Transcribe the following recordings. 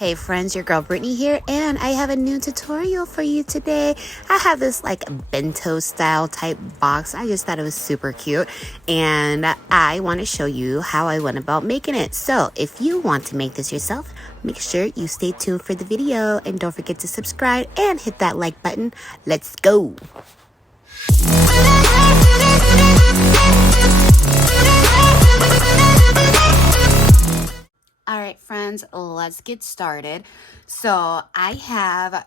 Hey friends, your girl Brittany here, and I have a new tutorial for you today. I have this like bento style type box. I just thought it was super cute, and I want to show you how I went about making it. So if you want to make this yourself, make sure you stay tuned for the video, and don't forget to subscribe and hit that like button. Let's go! Alright friends, let's get started. So I have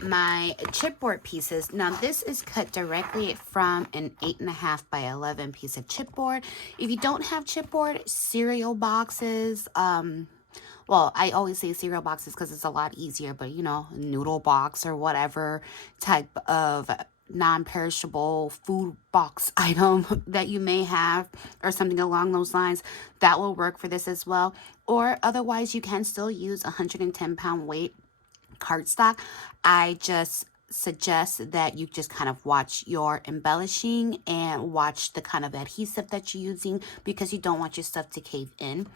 my chipboard pieces. Now this is cut directly from an 8.5 by 11 piece of chipboard. If you don't have chipboard, cereal boxes, well, I always say cereal boxes because it's a lot easier, but you know, noodle box or whatever type of non-perishable food box item that you may have or something along those lines, that will work for this as well. Or otherwise, you can still use 110-pound weight cardstock. I just suggest that you just kind of watch your embellishing and watch the kind of adhesive that you're using, because you don't want your stuff to cave in.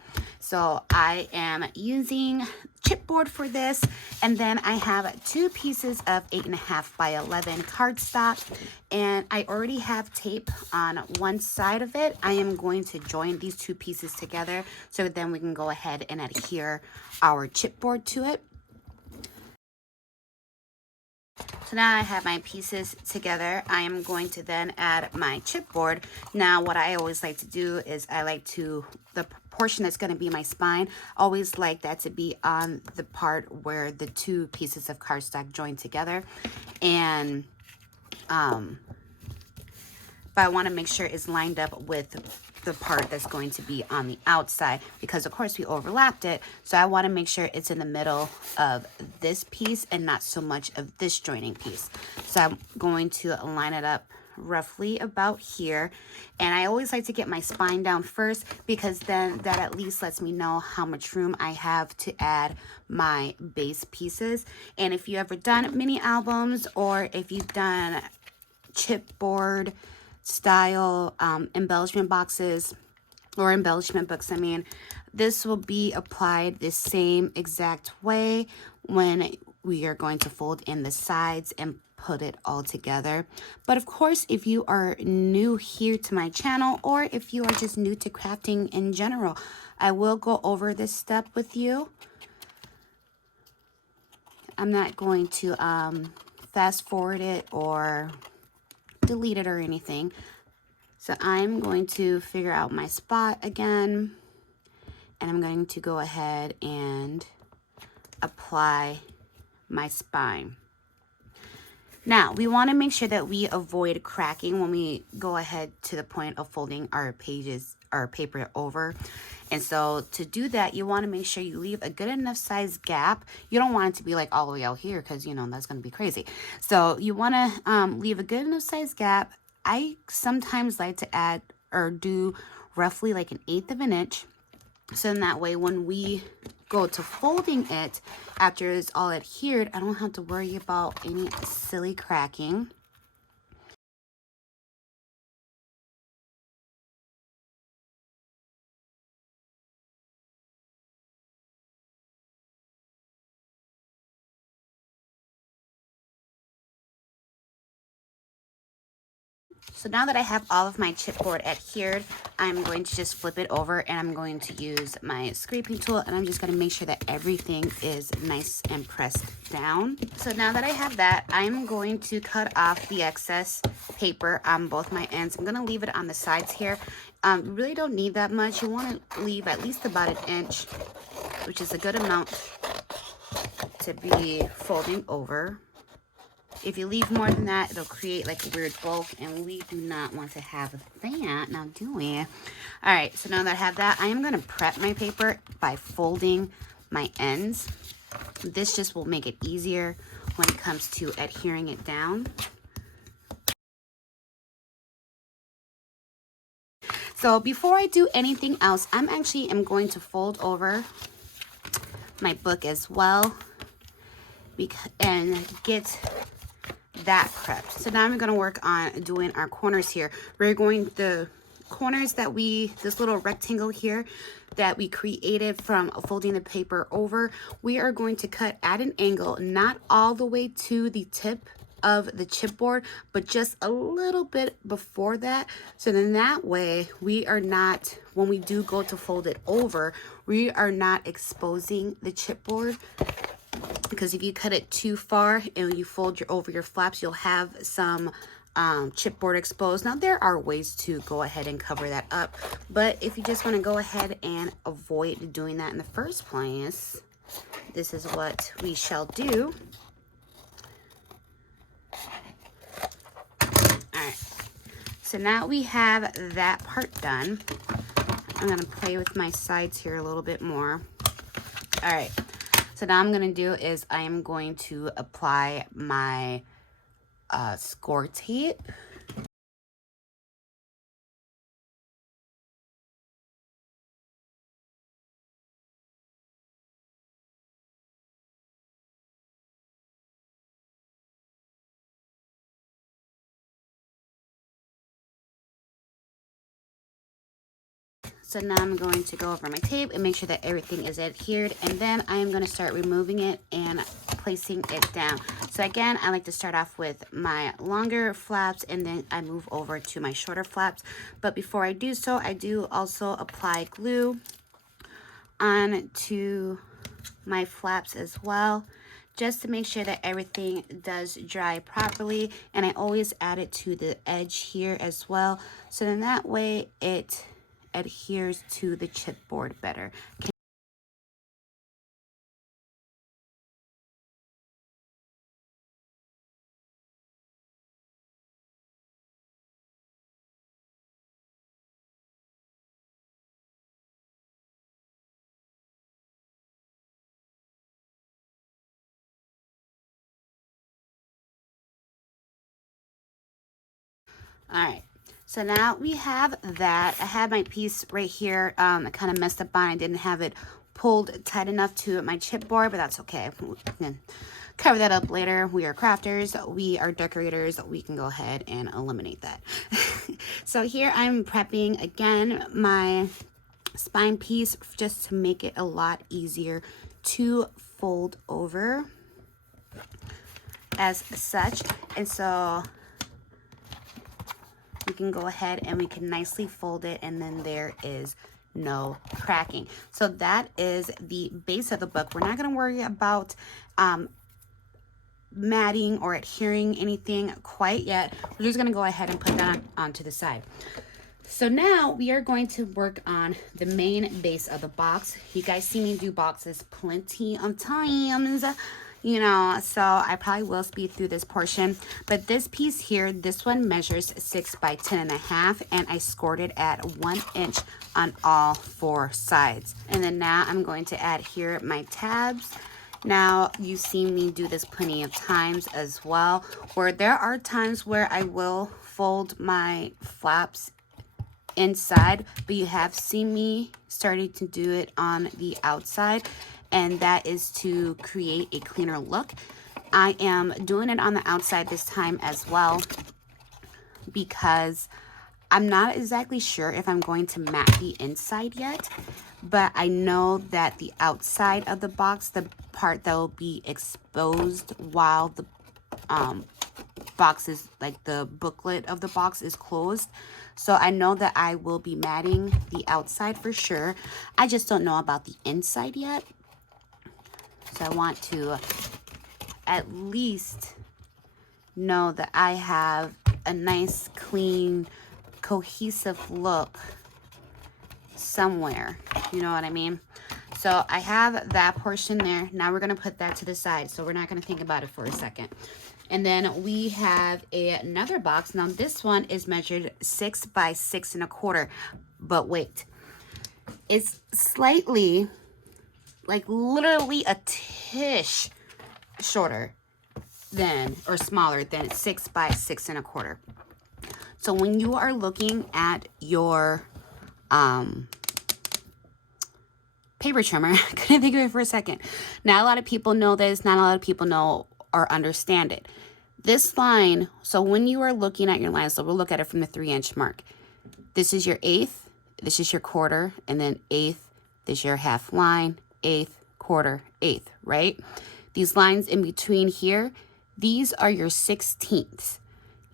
So I am using chipboard for this, and then I have two pieces of 8.5 by 11 cardstock, and I already have tape on one side of it. I am going to join these two pieces together so then we can go ahead and adhere our chipboard to it. So now I have my pieces together. I am going to then add my chipboard. Now what I always like to do is I like to, the portion that's going to be my spine, always like that to be on the part where the two pieces of cardstock join together. And but I want to make sure it's lined up with the part that's going to be on the outside, because of course we overlapped it. So I want to make sure it's in the middle of this piece and not so much of this joining piece. So I'm going to line it up roughly about here, and I always like to get my spine down first, because then that at least lets me know how much room I have to add my base pieces. And if you ever done mini albums, or if you've done chipboard style embellishment boxes or embellishment books, I mean, this will be applied the same exact way when we are going to fold in the sides and put it all together. But of course, if you are new here to my channel, or if you are just new to crafting in general, I will go over this step with you. I'm not going to fast forward it or delete it or anything. So I'm going to figure out my spot again, and I'm going to go ahead and apply my spine. Now we want to make sure that we avoid cracking when we go ahead to the point of folding our paper over. And so to do that, you want to make sure you leave a good enough size gap. You don't want it to be like all the way out here, because you know that's going to be crazy. So you want to leave a good enough size gap. I sometimes like to add or do roughly like 1/8 of an inch. So in that way, when we go to folding it, after it's all adhered, I don't have to worry about any silly cracking. So now that I have all of my chipboard adhered, I'm going to just flip it over, and I'm going to use my scraping tool, and I'm just going to make sure that everything is nice and pressed down. So now that I have that, I'm going to cut off the excess paper on both my ends. I'm going to leave it on the sides here. You really don't need that much. You want to leave at least about 1 inch, which is a good amount to be folding over. If you leave more than that, it'll create like a weird bulk, and we do not want to have that, now do we? All right, so now that I have that, I am going to prep my paper by folding my ends. This just will make it easier when it comes to adhering it down. So before I do anything else, I'm going to fold over my book as well, and get that prepped. So now I'm going to work on doing our corners here. We're going to corners that this little rectangle here that we created from folding the paper over, we are going to cut at an angle, not all the way to the tip of the chipboard, but just a little bit before that. So then that way we are not, when we do go to fold it over, we are not exposing the chipboard, because if you cut it too far and you fold over your flaps, you'll have some chipboard exposed. Now there are ways to go ahead and cover that up, but if you just want to go ahead and avoid doing that in the first place, this is what we shall do. Alright, so now we have that part done. I'm going to play with my sides here a little bit more. Alright, so now I'm going to do is I am going to apply my score tape. So now I'm going to go over my tape and make sure that everything is adhered, and then I am going to start removing it and placing it down. So again, I like to start off with my longer flaps and then I move over to my shorter flaps. But before I do so, I do also apply glue onto my flaps as well, just to make sure that everything does dry properly. And I always add it to the edge here as well, so then that way it adheres to the chipboard better. All right, so now we have that. I have my piece right here. I kind of messed up on it. I didn't have it pulled tight enough to my chipboard, but that's okay. We can cover that up later. We are crafters. We are decorators. We can go ahead and eliminate that. So here I'm prepping again my spine piece just to make it a lot easier to fold over as such. And so we can go ahead and we can nicely fold it, and then there is no cracking. So that is the base of the book. We're not going to worry about matting or adhering anything quite yet. We're just going to go ahead and put that onto the side. So now we are going to work on the main base of the box. You guys see me do boxes plenty of times, you know, so I probably will speed through this portion. But this piece here, this one measures 6 by 10.5, and I scored it at 1 inch on all 4 sides. And then now I'm going to add here my tabs. Now you've seen me do this plenty of times as well, where there are times where I will fold my flaps inside, but you have seen me starting to do it on the outside, and that is to create a cleaner look. I am doing it on the outside this time as well, because I'm not exactly sure if I'm going to mat the inside yet, but I know that the outside of the box, the part that will be exposed while the box is, like the booklet of the box is closed. So I know that I will be matting the outside for sure. I just don't know about the inside yet. So I want to at least know that I have a nice, clean, cohesive look somewhere. You know what I mean? So I have that portion there. Now we're going to put that to the side. So we're not going to think about it for a second. And then we have another box. Now this one is measured 6 by 6.25. But wait, it's slightly, like literally a tish shorter than, or smaller than 6 by 6.25. So when you are looking at your paper trimmer, I couldn't think of it for a second. Not a lot of people know this. Not a lot of people know or understand it. This line, so when you are looking at your line, so we'll look at it from the 3-inch mark. this is your eighth, this is your quarter, and then eighth, this is your half line, eighth, quarter, eighth, right? These lines in between here, these are your 16ths.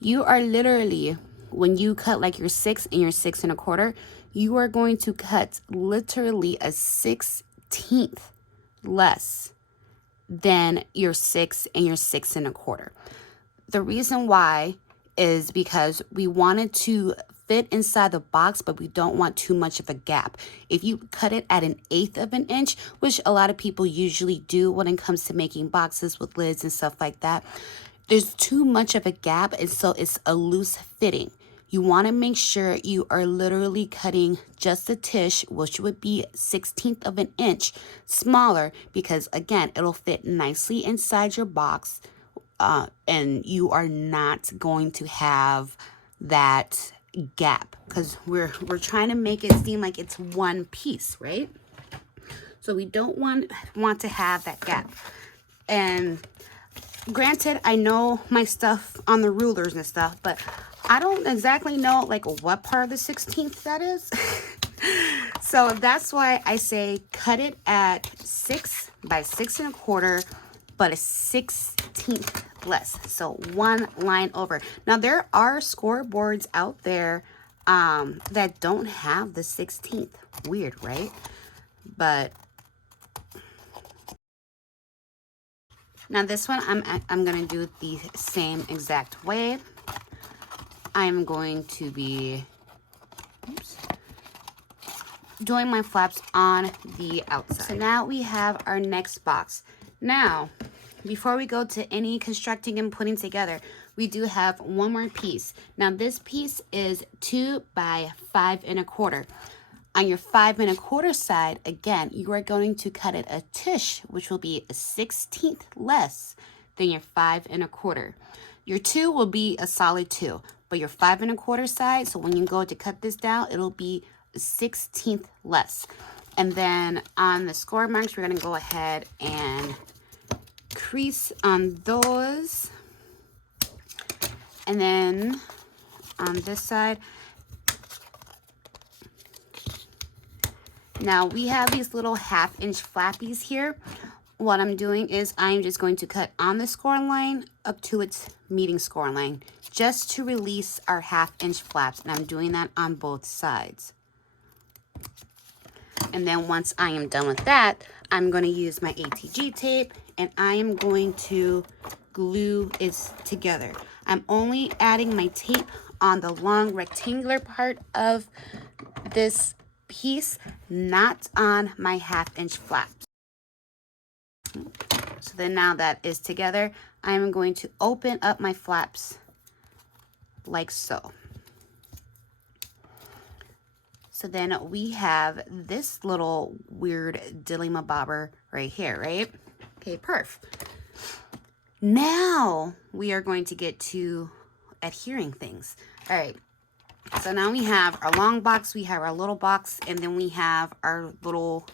You are literally, when you cut like your 6 and your 6 1/4, you are going to cut literally a 16th less than your 6 and your 6 1/4. The reason why is because we wanted to fit inside the box, but we don't want too much of a gap. If you cut it at 1/8 of an inch, which a lot of people usually do when it comes to making boxes with lids and stuff like that, there's too much of a gap, and so it's a loose fitting. You want to make sure you are literally cutting just a tish, which would be 1/16 of an inch smaller, because again, it'll fit nicely inside your box, and you are not going to have that gap, because we're trying to make it seem like it's one piece, right? So we don't want to have that gap. And granted, I know my stuff on the rulers and stuff, but I don't exactly know like what part of the 16th that is. So that's why I say cut it at 6 by 6 1/4, but a 16th less, so one line over. Now there are scoreboards out there that don't have the 16th. Weird, right? But now this one I'm gonna do it the same exact way. I'm going to be doing my flaps on the outside. So now we have our next box. Now, before we go to any constructing and putting together, we do have one more piece. Now this piece is 2 by 5 1/4. On your 5 1/4 side, again, you are going to cut it a tish, which will be a 16th less than your 5 1/4. Your 2 will be a solid 2, but your 5 1/4 side, so when you go to cut this down, it'll be a 16th less. And then on the score marks, we're gonna go ahead and crease on those. And then on this side, now we have these little 1/2 inch flappies here. What I'm doing is I'm just going to cut on the score line up to its meeting score line, just to release our 1/2 inch flaps. And I'm doing that on both sides. And then once I am done with that, I'm going to use my ATG tape and I am going to glue it together. I'm only adding my tape on the long rectangular part of this piece, not on my 1/2 inch flaps. So then now that is together, I'm going to open up my flaps like so. So then we have this little weird dilly-ma-bobber right here, right? Okay, perf. Now we are going to get to adhering things. All right, so now we have our long box, we have our little box, and then we have our little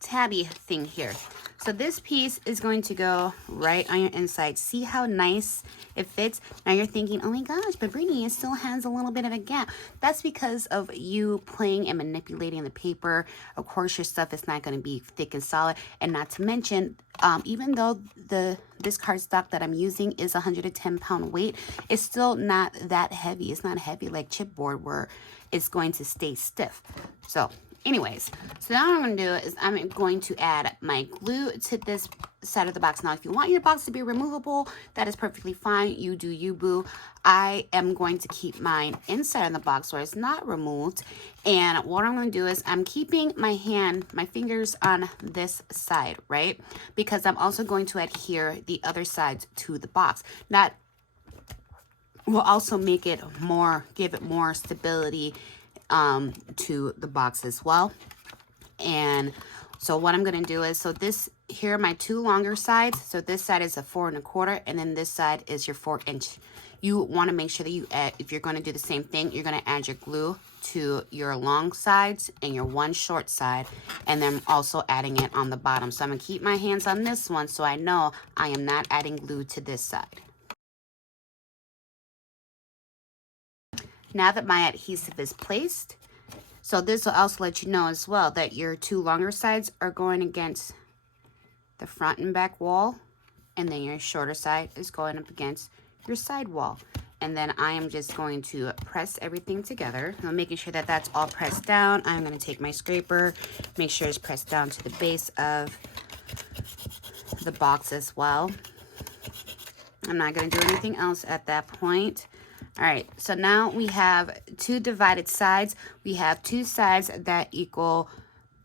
tabby thing here. So this piece is going to go right on your inside. See how nice it fits? Now you're thinking, oh my gosh, but Brittanee, it still has a little bit of a gap. That's because of you playing and manipulating the paper. Of course, your stuff is not going to be thick and solid. And not to mention, even though this cardstock that I'm using is 110-pound weight, it's still not that heavy. It's not heavy like chipboard where it's going to stay stiff. So anyways, so now what I'm going to do is I'm going to add my glue to this side of the box. Now, if you want your box to be removable, that is perfectly fine. You do you, boo. I am going to keep mine inside of the box where it's not removed. And what I'm going to do is I'm keeping my fingers on this side, right? Because I'm also going to adhere the other sides to the box. That will also make it more, give it more stability to the box as well. And so what I'm going to do is, so this here are my two longer sides. So this side is a 4 1/4, and then this side is your 4 inch. You want to make sure that you add, if you're going to do the same thing, you're going to add your glue to your long sides and your one short side, and then also adding it on the bottom. So I'm going to keep my hands on this one so I know I am not adding glue to this side. now that my adhesive is placed, so this will also let you know as well that your two longer sides are going against the front and back wall, and then your shorter side is going up against your side wall. And then I am just going to press everything together. I'm making sure that that's all pressed down. I'm going to take my scraper, make sure it's pressed down to the base of the box as well. I'm not going to do anything else at that point. All right, so now we have two divided sides. We have two sides that equal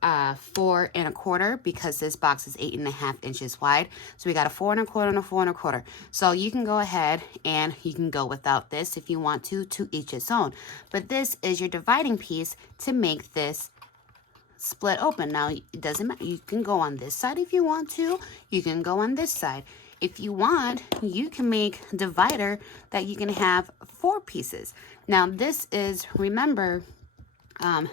4 1/4 because this box is 8 1/2 inches wide. So we got a 4 1/4 and a 4 1/4. So you can go ahead and you can go without this if you want to each its own. But this is your dividing piece to make this split open. Now it doesn't matter. You can go on this side if you want to. You can go on this side. If you want, you can make a divider that you can have 4 pieces. Now this is, remember,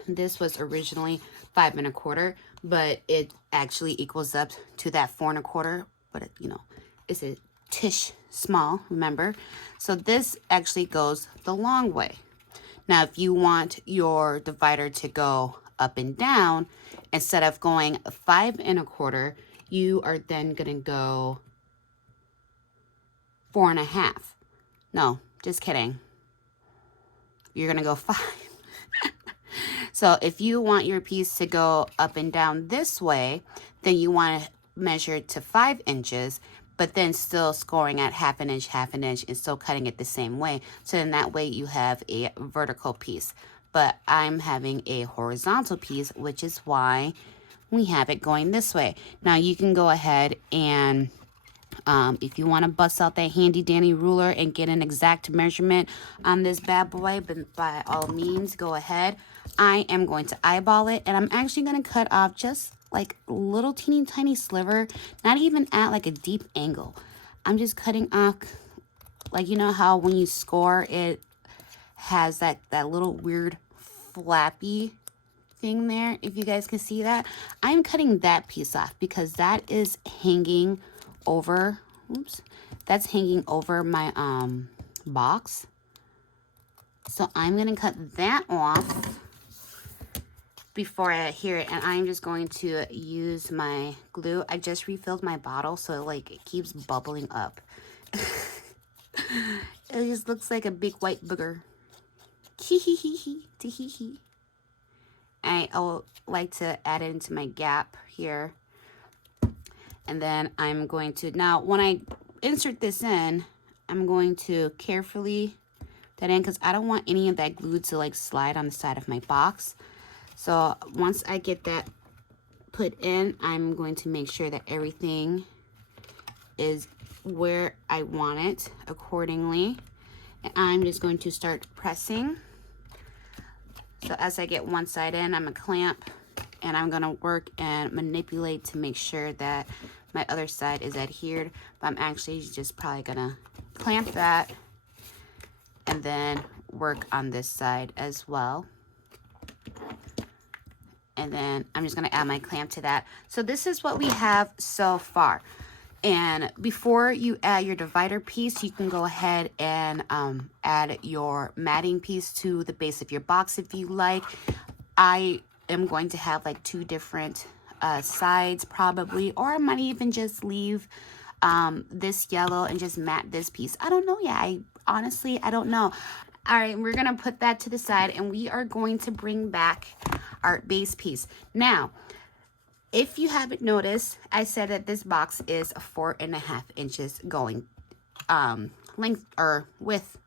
this was originally 5 1/4, but it actually equals up to that 4 1/4. But you know, it's a tish small, remember? So this actually goes the long way. Now, if you want your divider to go up and down, instead of going 5 1/4, you are then gonna go 4 1/2. No, just kidding. You're gonna go 5. So if you want your piece to go up and down this way, then you want to measure it to 5 inches, but then still scoring at half an inch, and still cutting it the same way. So in that way you have a vertical piece. But I'm having a horizontal piece, which is why we have it going this way. Now you can go ahead and if you want to bust out that handy dandy ruler and get an exact measurement on this bad boy, but by all means, go ahead. I am going to eyeball it, and I'm actually going to cut off just like a little teeny tiny sliver, not even at like a deep angle. I'm just cutting off, like, you know how when you score, it has that little weird flappy thing there, if you guys can see that. I'm cutting that piece off because that is hanging over, oops, that's hanging over my box. So I'm gonna cut that off before I adhere it, and I'm just going to use my glue. I just refilled my bottle, so like it keeps bubbling up. It just looks like a big white booger. I like to add it into my gap here. And then I'm going to, now when I insert this in, I'm going to carefully that in because I don't want any of that glue to like slide on the side of my box. So once I get that put in, I'm going to make sure that everything is where I want it accordingly. And I'm just going to start pressing. So as I get one side in, I'm gonna clamp, and I'm gonna work and manipulate to make sure that my other side is adhered. But I'm actually just probably gonna clamp that and then work on this side as well. And then I'm just gonna add my clamp to that. So this is what we have so far. And before you add your divider piece, you can go ahead and add your matting piece to the base of your box if you like. I am going to have like 2 different sides probably, or I might even just leave this yellow and just mat this piece. I don't know yet. Honestly, I don't know. All right, we're gonna put that to the side, and we are going to bring back our base piece. Now, if you haven't noticed, I said that this box is 4 1/2 inches going length or width.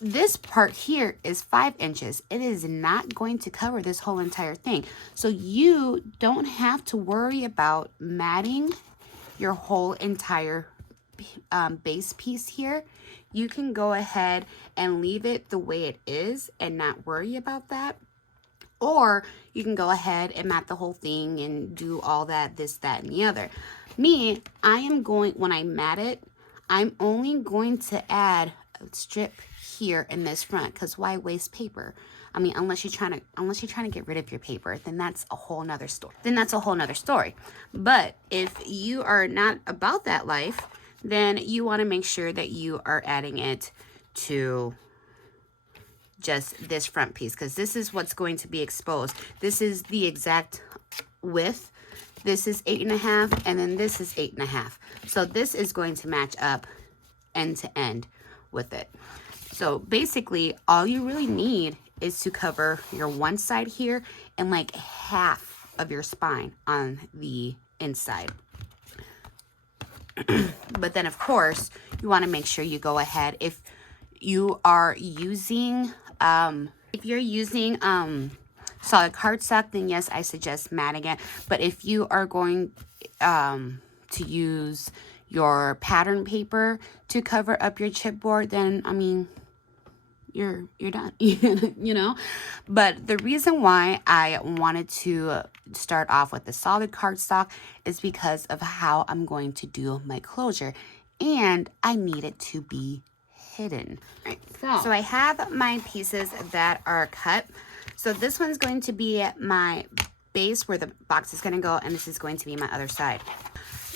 This part here is 5 inches. It is not going to cover this whole entire thing. So you don't have to worry about matting your whole entire base piece here. You can go ahead and leave it the way it is and not worry about that. Or you can go ahead and mat the whole thing and do all that, this, that, and the other. Me, I am going, when I mat it, I'm only going to add a strip here in this front, because why waste paper? I mean, unless you're trying to get rid of your paper, then that's a whole nother story. But if you are not about that life, then you want to make sure that you are adding it to just this front piece, because this is what's going to be exposed. This is the exact width. This is 8.5, and then this is 8.5. So this is going to match up end to end with it. So basically, all you really need is to cover your one side here and like half of your spine on the inside. But then, of course, you want to make sure you go ahead. If you are using, solid cardstock, then yes, I suggest matting it. But if you are going to use your pattern paper to cover up your chipboard, then I mean, you're done. You know. But the reason why I wanted to start off with the solid cardstock is because of how I'm going to do my closure, and I need it to be hidden. Right. So I have my pieces that are cut. So this one's going to be my base where the box is going to go, and this is going to be my other side.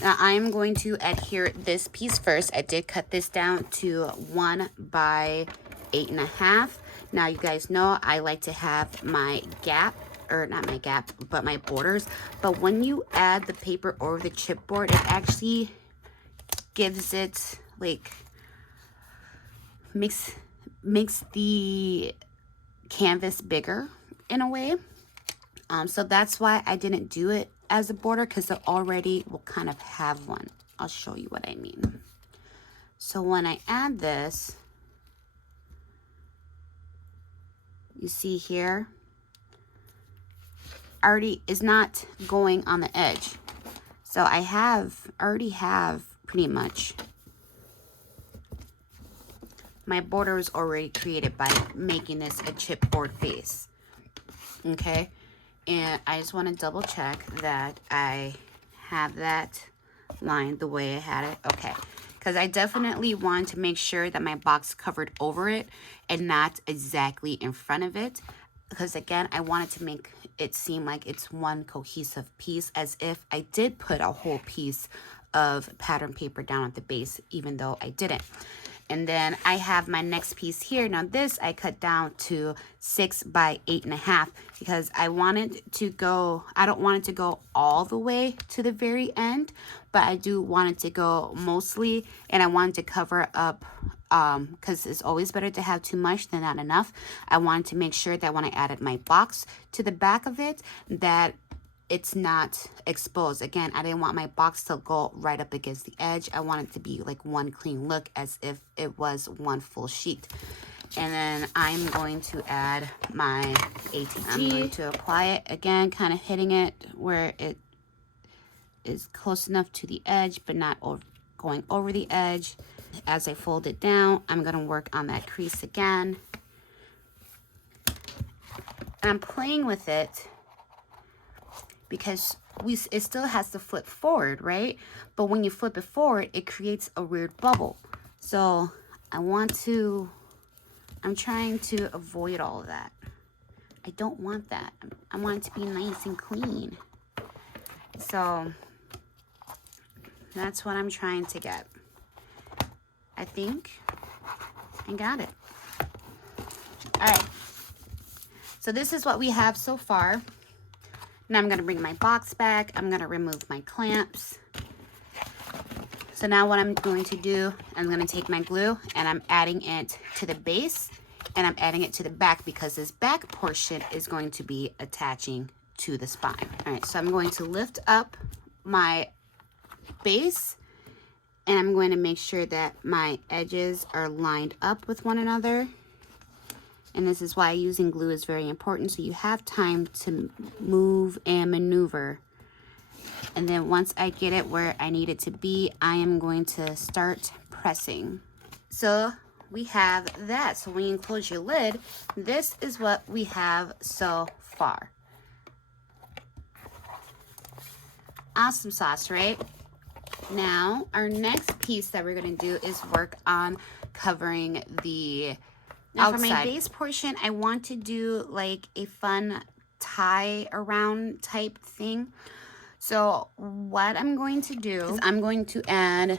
Now I'm going to adhere this piece first. I did cut this down to 1 by 8.5. Now you guys know I like to have my gap, or not my gap, but my borders. But when you add the paper over the chipboard, it actually gives it like makes the canvas bigger in a way. So that's why I didn't do it as a border, because it already will kind of have one. I'll show you what I mean. So when I add this, you see here, already is not going on the edge. So I already have pretty much my border is already created by making this a chipboard base. Okay, and I just want to double check that I have that line the way I had it. Okay, because I definitely want to make sure that my box covered over it and not exactly in front of it, because again, I wanted to make it seem like it's one cohesive piece, as if I did put a whole piece of pattern paper down at the base, even though I didn't. And then I have my next piece here. Now this I cut down to 6 by 8.5 because I don't want it to go all the way to the very end, but I do want it to go mostly, and I wanted to cover up, because it's always better to have too much than not enough. I wanted to make sure that when I added my box to the back of it, that it's not exposed. Again, I didn't want my box to go right up against the edge. I want it to be like one clean look, as if it was one full sheet. And then I'm going to add my ATG. I'm going to apply it again, kind of hitting it where it is close enough to the edge, but not going over the edge. As I fold it down, I'm going to work on that crease again. And I'm playing with it because it still has to flip forward, right? But when you flip it forward, it creates a weird bubble. So I'm trying to avoid all of that. I don't want that. I want it to be nice and clean. So that's what I'm trying to get. I think I got it. All right. So this is what we have so far. Now I'm going to bring my box back. I'm going to remove my clamps. So now what I'm going to do, I'm going to take my glue and I'm adding it to the base, and I'm adding it to the back because this back portion is going to be attaching to the spine. All right, so I'm going to lift up my base, and I'm going to make sure that my edges are lined up with one another. And this is why using glue is very important, so you have time to move and maneuver. And then once I get it where I need it to be, I am going to start pressing. So we have that. So when you close your lid, this is what we have so far. Awesome sauce, right? Now, our next piece that we're going to do is work on covering the outside. For my base portion, I want to do like a fun tie around type thing. So what I'm going to do is I'm going to add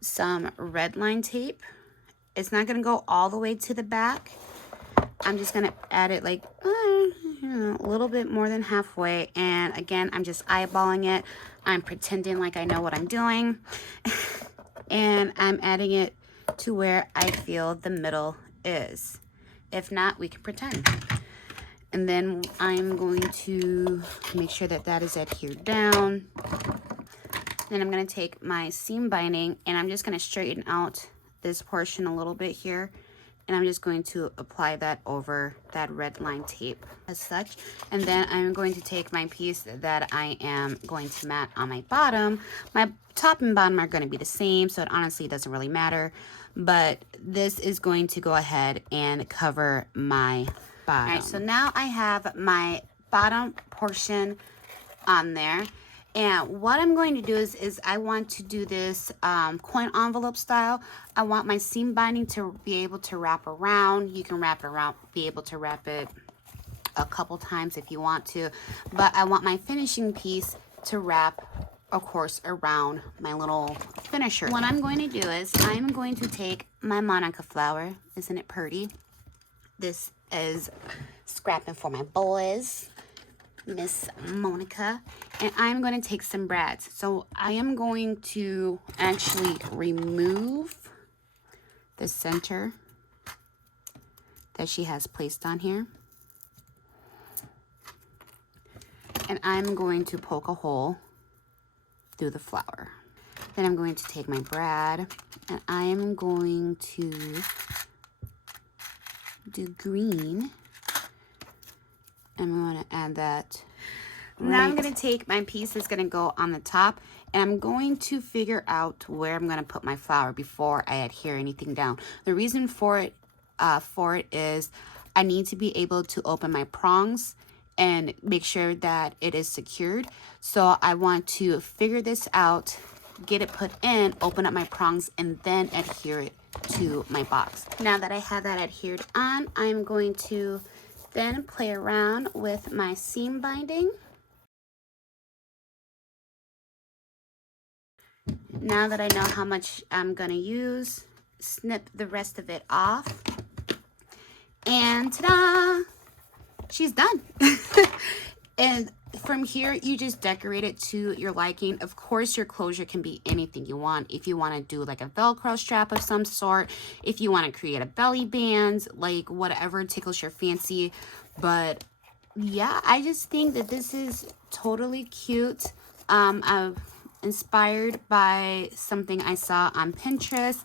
some red line tape It's not going to go all the way to the back. I'm just going to add it like a little bit more than halfway. And again, I'm just eyeballing it. I'm pretending like I know what I'm doing. And I'm adding it to where I feel the middle is. If not, we can pretend. And then I'm going to make sure that that is adhered down. Then I'm going to take my seam binding and I'm just going to straighten out this portion a little bit here. And I'm just going to apply that over that red line tape as such. And then I'm going to take my piece that I am going to mat on my bottom. My top and bottom are going to be the same, so it honestly doesn't really matter. But this is going to go ahead and cover my bottom. All right, so now I have my bottom portion on there. And what I'm going to do is I want to do this coin envelope style. I want my seam binding to be able to wrap around. You can wrap it around, be able to wrap it a couple times if you want to. But I want my finishing piece to wrap, of course, around my little finisher. What I'm going to do is I'm going to take my Monica flower. Isn't it pretty? This is scrapping for my boys. Miss Monica, and I'm going to take some brads. So I am going to actually remove the center that she has placed on here, and I'm going to poke a hole through the flower. Then I'm going to take my brad and I am going to do green. I'm going to add that. Now I'm going to take my piece that's going to go on the top, and I'm going to figure out where I'm going to put my flower before I adhere anything down. The reason for it is I need to be able to open my prongs and make sure that it is secured. So I want to figure this out, get it put in, open up my prongs, and then adhere it to my box. Now that I have that adhered on, I'm going to then play around with my seam binding. Now that I know how much I'm going to use, snip the rest of it off. And ta-da! She's done. And from here, you just decorate it to your liking. Of course, your closure can be anything you want. If you want to do like a Velcro strap of some sort, if you want to create a belly band, like whatever tickles your fancy. But yeah, I just think that this is totally cute. I'm inspired by something I saw on Pinterest.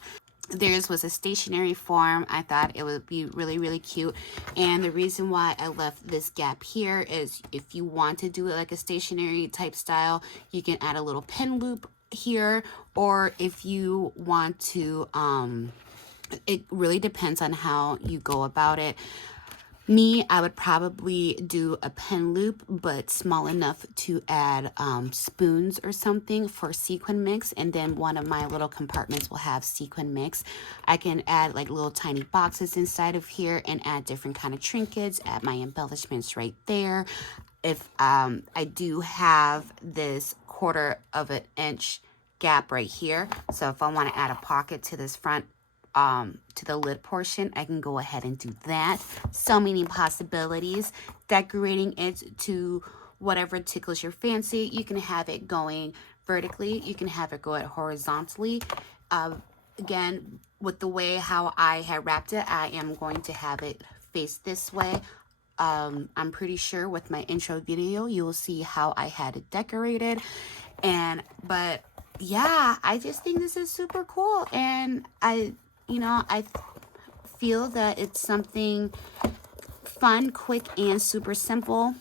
Theirs was a stationary form. I thought it would be really, really cute. And the reason why I left this gap here is if you want to do it like a stationary type style, you can add a little pin loop here. Or if you want to, it really depends on how you go about it. Me, I would probably do a pen loop, but small enough to add spoons or something for sequin mix. And then one of my little compartments will have sequin mix. I can add like little tiny boxes inside of here and add different kind of trinkets, add my embellishments right there. If I do have this 1/4 of an inch gap right here. So if I want to add a pocket to this front, to the lid portion, I can go ahead and do that. So many possibilities. Decorating it to whatever tickles your fancy. You can have it going vertically. You can have it go horizontally. Again, with the way how I had wrapped it, I am going to have it face this way. I'm pretty sure with my intro video, you will see how I had it decorated. But yeah, I just think this is super cool. And I feel that it's something fun, quick, and super simple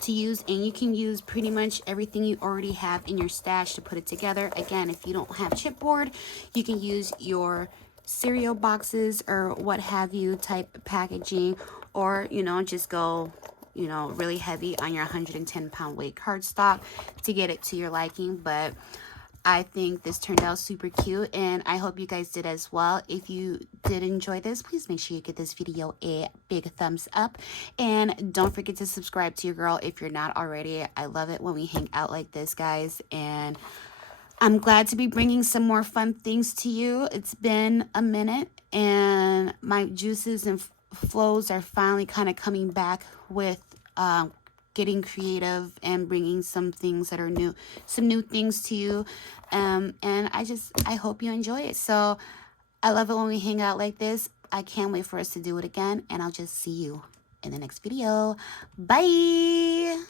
to use, and you can use pretty much everything you already have in your stash to put it together. Again, if you don't have chipboard, you can use your cereal boxes or what have you type packaging, or just go really heavy on your 110-pound weight cardstock to get it to your liking. But I think this turned out super cute, and I hope you guys did as well. If you did enjoy this, please make sure you give this video a big thumbs up, and don't forget to subscribe to your girl if you're not already. I love it when we hang out like this, guys, and I'm glad to be bringing some more fun things to you. It's been a minute, and my juices and flows are finally kind of coming back with getting creative and bringing some things that are new, some new things to you. And I hope you enjoy it. So I love it when we hang out like this. I can't wait for us to do it again, and I'll just see you in the next video. Bye.